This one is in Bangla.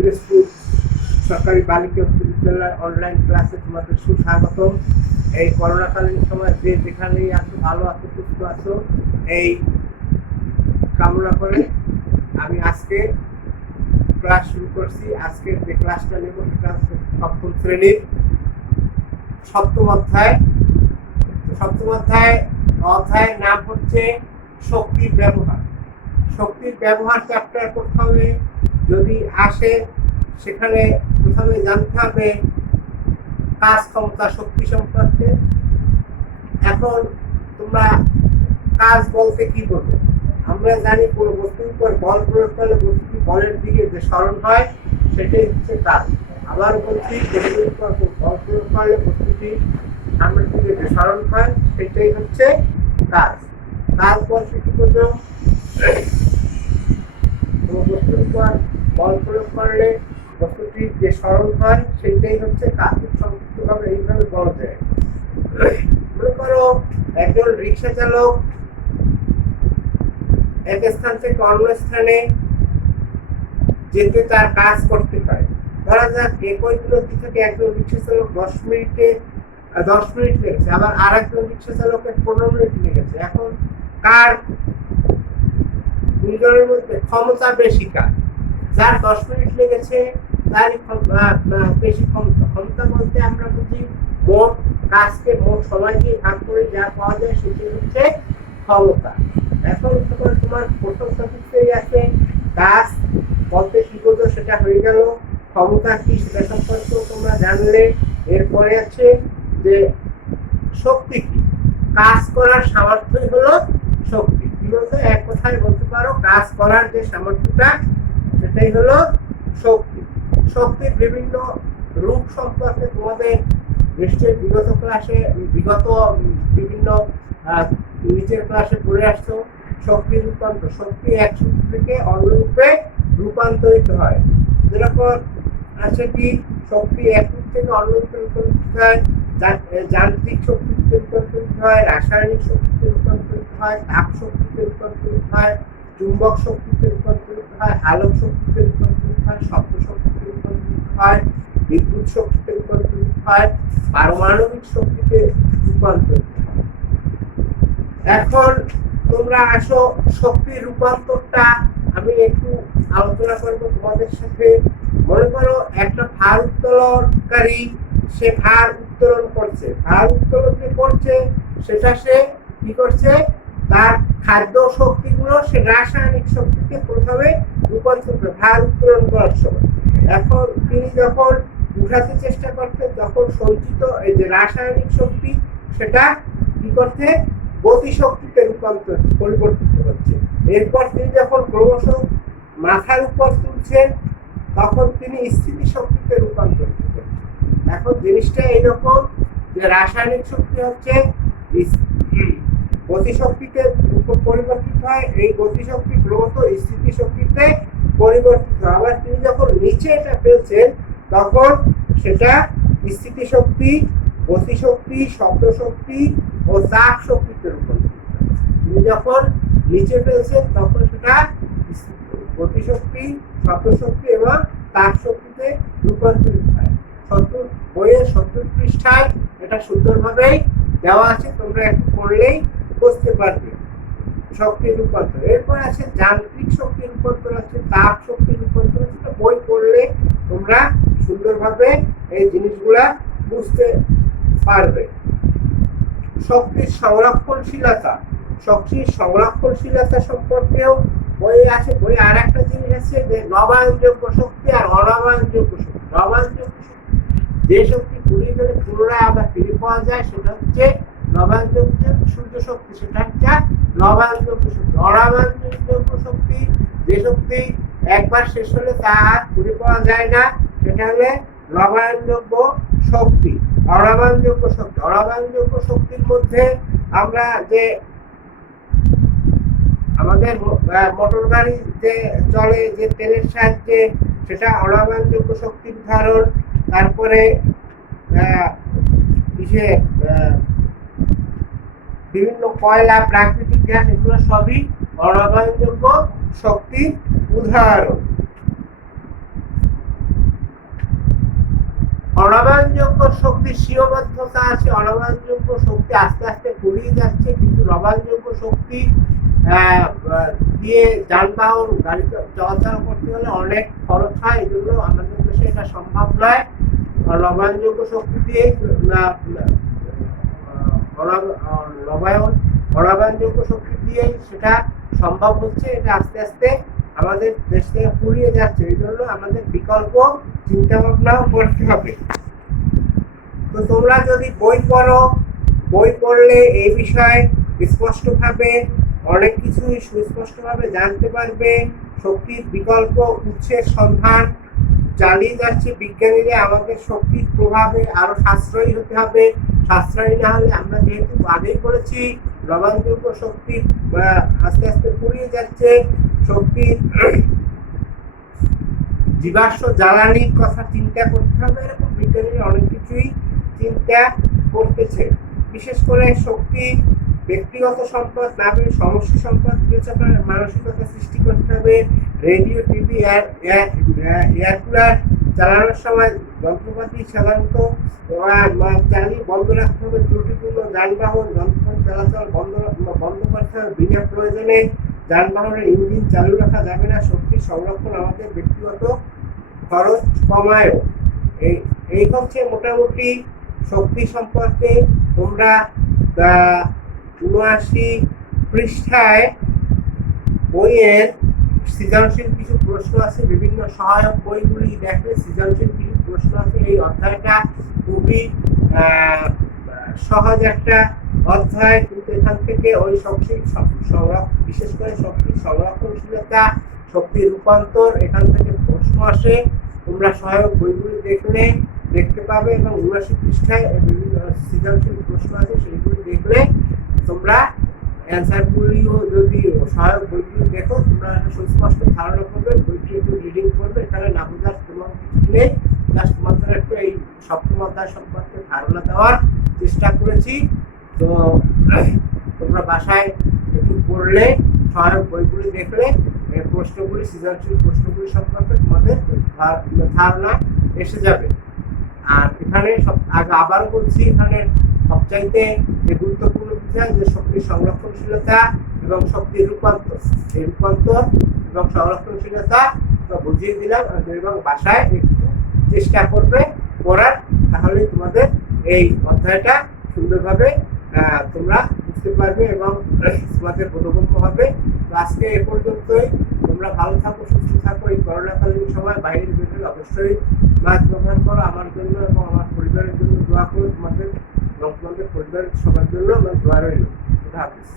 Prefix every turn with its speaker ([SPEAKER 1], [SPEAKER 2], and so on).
[SPEAKER 1] পিরোজপুর সরকারি বালিকা উচ্চ বিদ্যালয় অনলাইন ক্লাসে তোমাদের সুস্বাগতম। এই করোনাকালীন সময় যে যেখানেই আছো, ভালো আছো, সুস্থ আছো, এই কামনা করে আমি আজকে ক্লাস শুরু করছি। আজকের যে ক্লাসটা নেব, সেটা হচ্ছে সপ্তম শ্রেণির সপ্তম অধ্যায়। সপ্তম অধ্যায়, অধ্যায়ের নাম হচ্ছে শক্তির ব্যবহার। শক্তির ব্যবহার চ্যাপ্টার প্রথমে যদি আসে, সেখানে প্রথমে জানতে হবে কাজ ক্ষমতা, শক্তি সম্পর্কে। এখন তোমরা কাজ বলতে কি বলবে? আমরা জানি কোনো বস্তুর উপর বল প্রয়োগ করলে বস্তুটি বলের দিকে যে স্মরণ হয়, সেটাই হচ্ছে কাজ। আবার বলছি, বস্তুর উপর বল প্রয়োগ করলে বস্তুটি সামনের দিকে যে স্মরণ হয়, সেটাই হচ্ছে কাজ। কাজ বলতে কি বলছো কোনো বস্তুর উপর বল প্রয়োগ করলে বস্তুটি যে স্মরণ হয়, সেটাই হচ্ছে কাজ সংক্ষিপ্তভাবে এইভাবে বলা যায়। মনে করো, একজন রিক্সা চালক এক স্থান থেকে অন্য স্থানে যেতে তার কাজ করতে পারে। ধরা যাক, একই দূরত্ব থেকে একজন রিক্সা চালক দশ মিনিটে দশ মিনিট লেগেছে, আবার আর একজন রিক্সা চালকের পনেরো মিনিট লেগেছে। এখন কার দুজনের মধ্যে ক্ষমতা বেশি কার? যার দশ মিনিট লেগেছে আহ, বেশি ক্ষমতা ক্ষমতা বলতে আমরা বুঝি মোট কাজকে মোট সময়কে ভাগ করে যা পাওয়া যায় সেটি হচ্ছে ক্ষমতা। এখন তোমার তোমার প্রথম টপিকটাই আছে কাজ বলতে কি বোঝো সেটা হয়ে গেল ক্ষমতা কি সেটা সম্পর্কেও তোমরা জানলে। এরপরে আছে যে শক্তি কি? কাজ করার সামর্থ্যই হলো শক্তি। কি বলতে এক কথায় বলতে পারো কাজ করার যে সামর্থ্যটা সেটাই হলো শক্তি। শক্তির বিভিন্ন রূপ সম্পর্কে তোমাদের নিশ্চয়ই বিগত ক্লাসে বিগত বিভিন্ন নিচের ক্লাসে পড়ে আসছো, শক্তি রূপান্তর। শক্তি এক সূত্র থেকে অন্য রূপে রূপান্তরিত হয়। যেরকম আছে কি, শক্তি এক রূপ থেকে অন্য রূপে রূপান্তরিত হয় যান্ত্রিক শক্তিতে রূপান্তরিত হয়, রাসায়নিক শক্তিতে রূপান্তরিত হয়, তাপ শক্তিতে রূপান্তরিত হয় চুম্বক শক্তিতে রূপান্তরিত হয়, আলোক শক্তিতে রূপান্তরিত হয়, শব্দ শক্তিতে রূপান্তরিত হয়, বিদ্যুৎ শক্তিতে রূপান্তরিত হয়, পারমাণবিক শক্তিতে রূপান্তরিত হয়। এখন তোমরা আসো শক্তির রূপান্তরটা আমি একটু আলোচনা করব তোমাদের সাথে। মনে করো একটা ভার উত্তোলনকারী, সে ভার উত্তোলন করছে। ভার উত্তোলন যে করছে, সেটা সে কি করছে? তার খাদ্য শক্তিগুলো সে রাসায়নিক শক্তিকে প্রথমে রূপান্তর করে ভার উত্তোলন করার সময়। এখন তিনি যখন উঠাতে চেষ্টা করতেন, তখন সঞ্চিত এই যে রাসায়নিক শক্তি, সেটা কি করছে গতি শক্তিতে রূপান্তর, পরিবর্তিত হচ্ছে। এরপর তিনি যখন ক্রমশ মাথার উপর তুলছেন, তখন তিনি স্থিতি শক্তিতে রূপান্তরিত করছেন এখন জিনিসটা এইরকম যে রাসায়নিক শক্তি হচ্ছে ইস- গতি শক্তিতে রূপ- পরিবর্তিত হয়, এই গতি শক্তি ক্রমশ স্থিতি শক্তিতে পরিবর্তিত হয়। আবার তিনি যখন নিচে এটা ফেলছেন, তখন সেটা স্থিতি শক্তি গতি শক্তি শব্দ শক্তি ও চাপ শক্তিতে রূপান্তরিত তিনি যখন নিচে ফেলছেন, তখন সেটা গতি শক্তি শব্দ শক্তি এবং তাপ শক্তিতে রূপান্তরিত হয়। সত্তর, বইয়ের সত্তর পৃষ্ঠায় এটা সুন্দরভাবেই দেওয়া আছে, তোমরা একটু পড়লেই বুঝতে পারবে। শক্তির রূপান্তর। এরপর আছে যান্ত্রিক শক্তির রূপান্তর, আছে তাপ শক্তির রূপান্তর, আছে বই পড়লে তোমরা সুন্দরভাবে এই জিনিসগুলা বুঝতে পারবে। শক্তির সংরক্ষণশীলতা। শক্তির সংরক্ষণশীলতা সম্পর্কেও বই আছে। বই আর একটা জিনিস আছে যে নবায়নযোগ্য শক্তি আর অনবায়নযোগ্য শক্তি। নবায়নযোগ্য শক্তি যে শক্তি পুড়িয়ে গেলে পুনরায় আবার ফিরে পাওয়া যায়, সেটা হচ্ছে নবায়নযোগ্য সূর্য শক্তি সেটা হচ্ছে নবায়নযোগ্য শক্তি অনবায়নযোগ্য শক্তি যে শক্তি একবার শেষ হলে তা আর ফিরে পাওয়া যায় না সেটা হলে নবায়নযোগ্য শক্তি। অনবায়নযোগ্য শক্তি অনবায়নযোগ্য শক্তির মধ্যে আমরা যে আমাদের মোটর গাড়ি যে চলে যে তেলের সাহায্যে সেটা অনবায়নযোগ্য শক্তির উদাহরণ তারপরে আহ, বিভিন্ন কয়লা, প্রাকৃতিক গ্যাস, এগুলো সবই অনবায়নযোগ্য শক্তি উদাহরণ। অনবায়নযোগ্য শক্তি সীমাবদ্ধতা আছে অনবায়নযোগ্য শক্তি আস্তে আস্তে কমিয়ে যাচ্ছে, কিন্তু নবায়নযোগ্য শক্তি দিয়ে যানবাহন, গাড়ি চলাচল করতে হলে অনেক খরচ হয় এগুলো আমাদের দেশে এটা সম্ভব নয়। নবায়নযোগ্য শক্তি দিয়ে নবায়ন অনবায়নযোগ্য শক্তি দিয়ে সেটা সম্ভব হচ্ছে। এটা আস্তে আস্তে আমাদের দেশ থেকে ফুরিয়ে যাচ্ছে। এই জন্য আমাদের বিকল্প চিন্তা ভাবনাও করতে হবে। তো তোমরা যদি বই পড়ো, বই পড়লে এই বিষয়ে স্পষ্টভাবে, অনেক কিছুই সুস্পষ্টভাবে জানতে পারবে। শক্তির বিকল্প উৎসের সন্ধান চালিয়ে যাচ্ছে বিজ্ঞানীরা। আমাদের শক্তির প্রভাবে আরও সাশ্রয়ী হতে হবে। সাশ্রয়ী না হলে আমরা যেহেতু আগেই বলেছি নবায়নযোগ্য শক্তি আস্তে আস্তে ফুরিয়ে যাচ্ছে শক্তির জীবাশ্ম জ্বালানির কথা চিন্তা করতে হবে, এরকম বিজ্ঞানীরা অনেক কিছুই চিন্তা করতেছে। বিশেষ করে শক্তি, ব্যক্তিগত সম্পদ না পেয়ে সমস্যা সম্পদ বিবেচনার মানসিকতা সৃষ্টি করতে হবে, radio, TV air air cooler চালানোর সময় যন্ত্রপাতি সাধারণত চালিয়ে বন্ধ রাখতে হবে। ত্রুটিপূর্ণ যানবাহন, যন্ত্রপাতি চলাচল বন্ধ বন্ধ করতে হবে। বিনা প্রয়োজনে যানবাহনের ইঞ্জিন চালু রাখা যাবে না। শক্তি সংরক্ষণ আমাদের ব্যক্তিগত খরচ কমায়ও। এই এই হচ্ছে মোটামুটি শক্তি সম্পর্কে। তোমরা উনআশি পৃষ্ঠায় বইয়ের সৃজনশীল কিছু প্রশ্ন আছে, বিভিন্ন সহায়ক বইগুলি দেখলে সৃজনশীল কিছু প্রশ্ন আছে। এই অধ্যায়টা খুবই সহজ একটা অধ্যায়। কিন্তু এখান থেকে ওই শক্তির বিশেষ করে শক্তির সংরক্ষণশীলতা শক্তির রূপান্তর, এখান থেকে প্রশ্ন আসে। তোমরা সহায়ক বইগুলি দেখলে দেখতে পাবে এবং উনআশি পৃষ্ঠায় বিভিন্ন সৃজনশীল প্রশ্ন আছে, সেইগুলি দেখলে তোমরা অ্যান্সারগুলিও যদি সহায়ক বইগুলি দেখো, তোমরা সুস্পষ্ট ধারণা করবে, বইটি একটু রিডিং করবে, এখানে না বোঝার কোনো কিছু নেই। জাস্ট তোমাদের একটু এই সপ্তম অধ্যায় সম্পর্কে ধারণা দেওয়ার চেষ্টা করেছি। তো, তোমরা বাসায় একটু পড়লে, সহায়ক বইগুলি দেখলে প্রশ্নগুলি, সৃজনশীল প্রশ্নগুলি সম্পর্কে তোমাদের ধারণা এসে যাবে। আর এখানে সব, আগে আবার বলছি, এখানে সবচাইতে যে গুরুত্বপূর্ণ বিষয় যে শক্তির সংরক্ষণশীলতা এবং শক্তির রূপান্তর, এই রূপান্তর এবং সংরক্ষণশীলতা বুঝিয়ে দিলাম এবং বাসায় চেষ্টা করবে পড়ার তাহলে তোমাদের এই অধ্যায়টা সুন্দরভাবে তোমরা বুঝতে পারবে এবং তোমাদের বোধগম্য হবে। তো আজকে এ পর্যন্তই। তোমরা ভালো থাকো, সুস্থ থাকো। এই করোনাকালীন সময় বাইরের বেরোলে অবশ্যই মাছ ব্যবহার করো আমার জন্য এবং আমার পরিবারের জন্য দোয়া করো তোমাদের এবং তোমাদের পরিবারের সবার জন্য আমার দোয়া রইল হাফিজ।